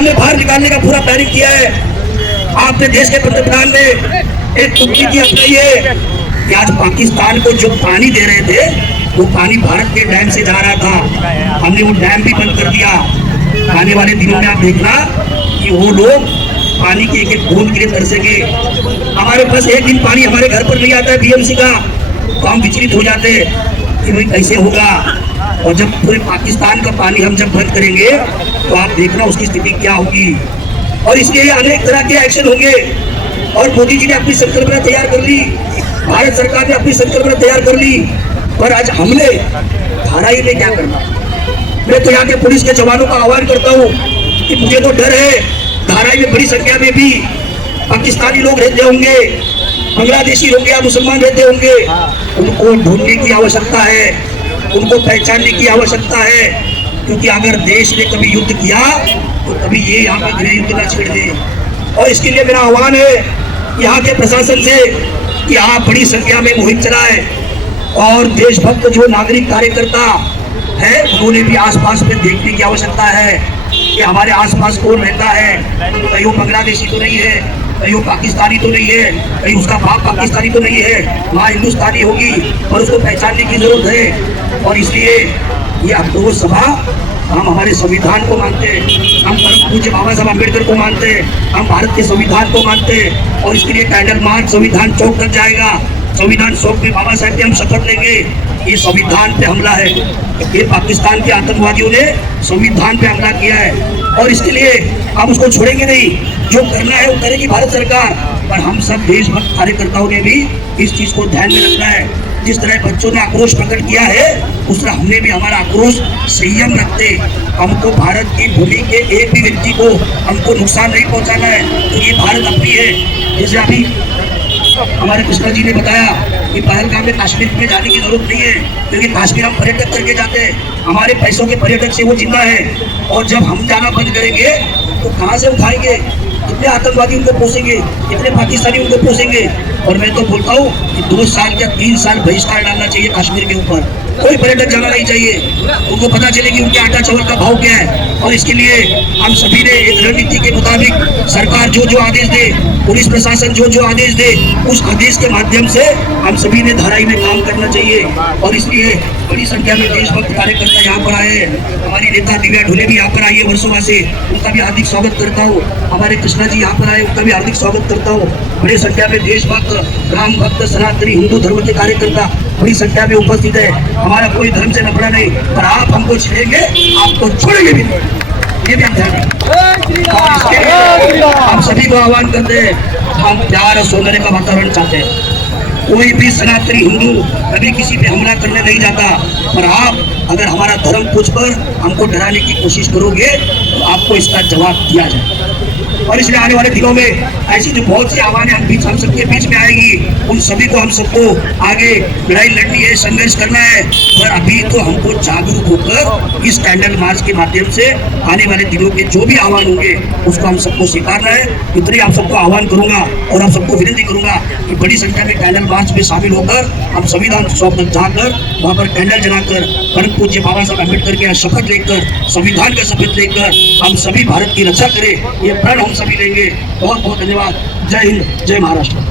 हमने बाहर निकालने का पूरा प्लानिंग किया है। आपने देश के पंतप्रधान ने एक कूटनीति अपनाई है कि आज पाकिस्तान को जो पानी दे रहे थे वो पानी भारत के डैम से जा रहा था, हमने वो डैम भी बंद कर दिया। आने वाले दिनों में आप देखना कि वो लोग पानी के एक एक बूंद के लिए तरसेंगे। हमारे पास एक दिन पानी हमारे घर पर नहीं आता है बीएमसी का, तो हम विचलित हो जाते कि भाई कैसे होगा। और जब पूरे पाकिस्तान का पानी हम जब बंद करेंगे तो आप देखना उसकी स्थिति क्या होगी। और इसके लिए अनेक तरह के एक्शन होंगे। और मोदी जी ने अपनी संकल्पना तैयार कर ली, भारत सरकार ने अपनी संकल्पना तैयार कर ली, पर आज हमने धाराई में क्या करना। मैं तो यहाँ के पुलिस के जवानों का आह्वान करता हूँ कि मुझे तो डर है, धाराई में बड़ी संख्या में भी पाकिस्तानी लोग रहते होंगे, बांग्लादेशी लोग या मुसलमान रहते होंगे। उनको ढूंढने की आवश्यकता है, उनको पहचानने की आवश्यकता है, क्योंकि अगर देश ने कभी युद्ध किया तो कभी ये यहाँ पर गृह युद्ध न छेड़ दे। और इसके लिए मेरा आह्वान है यहाँ के प्रशासन से कि आप बड़ी संख्या में मुहिम चलाएं और देशभक्त जो नागरिक कार्यकर्ता है उन्होंने भी आसपास में देखने की आवश्यकता है कि हमारे आसपास कौन रहता है। कहीं वो बांग्लादेशी तो नहीं है, कहीं वो पाकिस्तानी तो नहीं है, कहीं उसका बाप पाकिस्तानी तो नहीं है, वहाँ हिंदुस्तानी होगी और उसको पहचानने की जरूरत है। और इसलिए ये आक्रोश सभा हम हमारे संविधान को मानते हैं, हम परम पूज्य बाबा साहब अम्बेडकर को मानते हैं, हम भारत के संविधान को मानते हैं। और इसके लिए कैंडल मार्च संविधान चौक तक जाएगा। संविधान चौक में बाबा साहब के हम शपथ लेंगे। ये संविधान पे हमला है, ये पाकिस्तान के आतंकवादियों ने संविधान पे हमला किया है और इसके लिए हम उसको छोड़ेंगे नहीं। जो करना है वो करेगी भारत सरकार, पर हम सब देशभक्त कार्यकर्ताओं ने भी इस चीज को ध्यान में रखना है। जिस तरह बच्चों ने आक्रोश प्रकट किया है उस तरह हमने भी हमारा आक्रोश संयम रखते। हमको भारत की भूमि के एक भी व्यक्ति को हमको नुकसान नहीं पहुंचाना है, तो ये भारत अपनी है। जैसे अभी हमारे कृष्णा जी ने बताया कि पहलगाम में कश्मीर में जाने की जरूरत नहीं है, क्योंकि कश्मीर हम पर्यटक करके जाते हैं, हमारे पैसों के पर्यटक से वो जिंदा है। और जब हम जाना बंद करेंगे तो कहाँ से उठाएंगे, कितने आतंकवादी उनको पोसेंगे, कितने पाकिस्तानी उनको पोसेंगे। और मैं तो बोलता हूँ कि 2 साल या 3 साल बहिष्कार डालना चाहिए कश्मीर के ऊपर, कोई पर्यटक जाना नहीं चाहिए, उनको पता चले कि उनके आटा चावल का भाव क्या है। और इसके लिए हम सभी ने एक रणनीति के मुताबिक सरकार जो जो आदेश दे, पुलिस प्रशासन जो जो आदेश दे, उस आदेश के माध्यम से हम सभी ने धाराई में काम करना चाहिए। और इसलिए बड़ी संख्या में देशभक्त कार्यकर्ता यहाँ पर आए हैं। हमारी नेता दिव्या ढोले भी यहाँ पर आई है वर्षों से, उनका भी हार्दिक स्वागत करता हूँ। हमारे कृष्णा जी यहाँ पर आए, उनका भी हार्दिक स्वागत करता हूँ। बड़ी संख्या में देशभक्त, राम भक्त, सनातनी हिंदू धर्म के कार्यकर्ता बड़ी संख्या में उपस्थित है। हमारा कोई धर्म से नफरत नहीं, पर आप हमको छेड़ेंगे, आपको छोड़ेंगे भी नहीं, ये भी हम ध्यान रखें। और इसके लिए हम सभी को आह्वान करते हैं, हम प्यार और सौंदर्य का वातावरण चाहते हैं। कोई भी सनातनी हिंदू कभी किसी पे हमला करने नहीं जाता, पर आप अगर हमारा धर्म पूछकर हमको डराने की कोशिश करोगे तो आपको इसका जवाब दिया जाए। और इसलिए आने वाले दिनों में ऐसी जो बहुत सी आह्वानें हम सबके बीच में आएगी, उन सभी को हम सबको आगे लड़ाई लड़नी है, संघर्ष करना है। पर अभी तो हमको जागरूक होकर इस कैंडल मार्च के माध्यम से आने वाले दिनों के जो भी आह्वान होंगे उसको हम सबको स्वीकारना है। इतनी आप सबको आह्वान करूंगा और आप सबको विनती करूंगा कि बड़ी संख्या में कैंडल मार्च में शामिल होकर हम संविधान चौक तक जाकर वहाँ पर कैंडल जलाकर परम पूज्य बाबा साहब अम्बेडकर के शपथ लेकर, संविधान का शपथ लेकर हम सभी भारत की रक्षा करें, ये प्रण हम सभी लेंगे। बहुत बहुत धन्यवाद। जय हिंद, जय महाराष्ट्र।